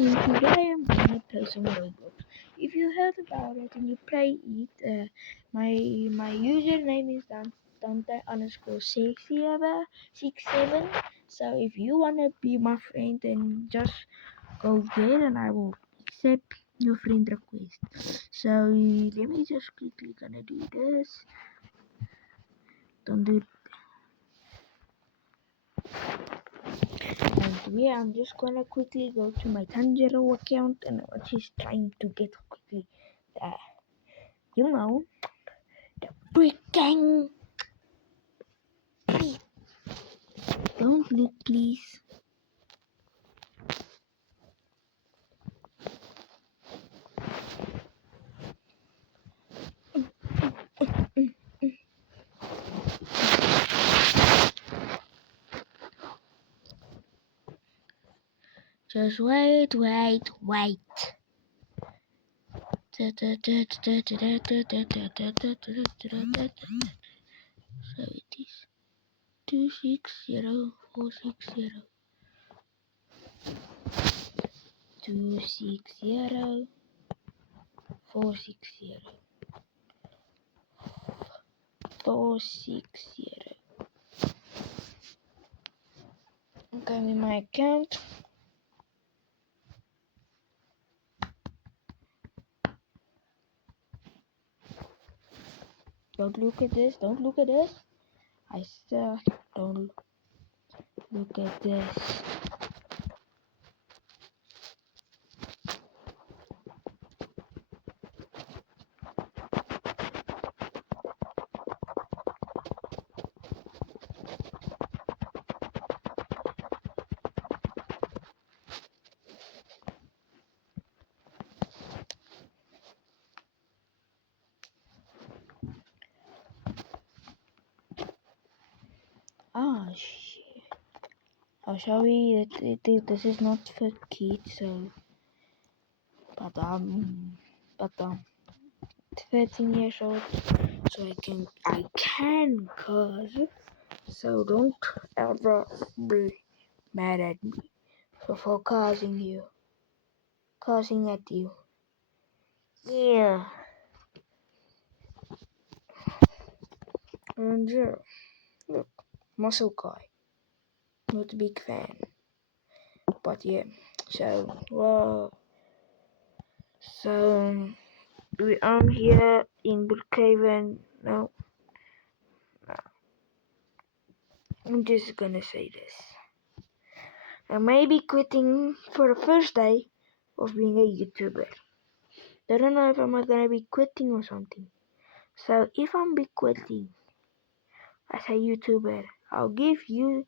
and today I'm gonna play some Roblox. If you heard about it and you play it, my username is Dante_67. So if you wanna be my friend, then just go there and I will accept your friend request. So let me just quickly gonna do this. Don't do. And yeah, I'm just gonna quickly go to my Tanjiro account and I'm just trying to get quickly the, the freaking beat. Don't look, please. Just wait. So it is 260 460. Okay, I'm in my account. Don't look at this. I said don't look at this. Ah, shit. Oh, sorry, this is not for kids, so, but 13 years old, so I can curse, so don't ever be mad at me for cursing at you. Yeah. And yeah, look, muscle guy, not a big fan, but yeah, so, we are here in Brookhaven. No, I'm just gonna say this. I may be quitting for the first day of being a YouTuber. I don't know if I'm gonna be quitting or something. So if I'm be quitting as a YouTuber, I'll give you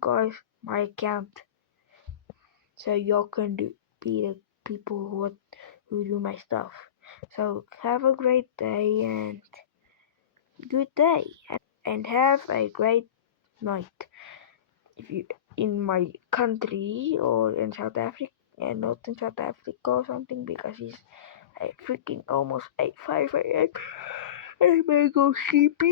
guys my account so y'all can be the people who do my stuff. So have a great day and good day and have a great night. If you in my country or in South Africa and not in South Africa or something, because it's freaking almost 8:05 a.m. I may go sleep.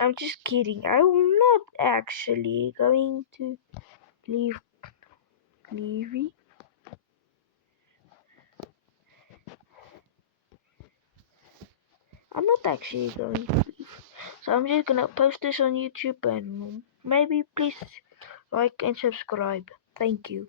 I'm just kidding. I'm not actually going to leave Levy. I'm not actually going to leave. So I'm just gonna post this on YouTube and maybe please like and subscribe. Thank you.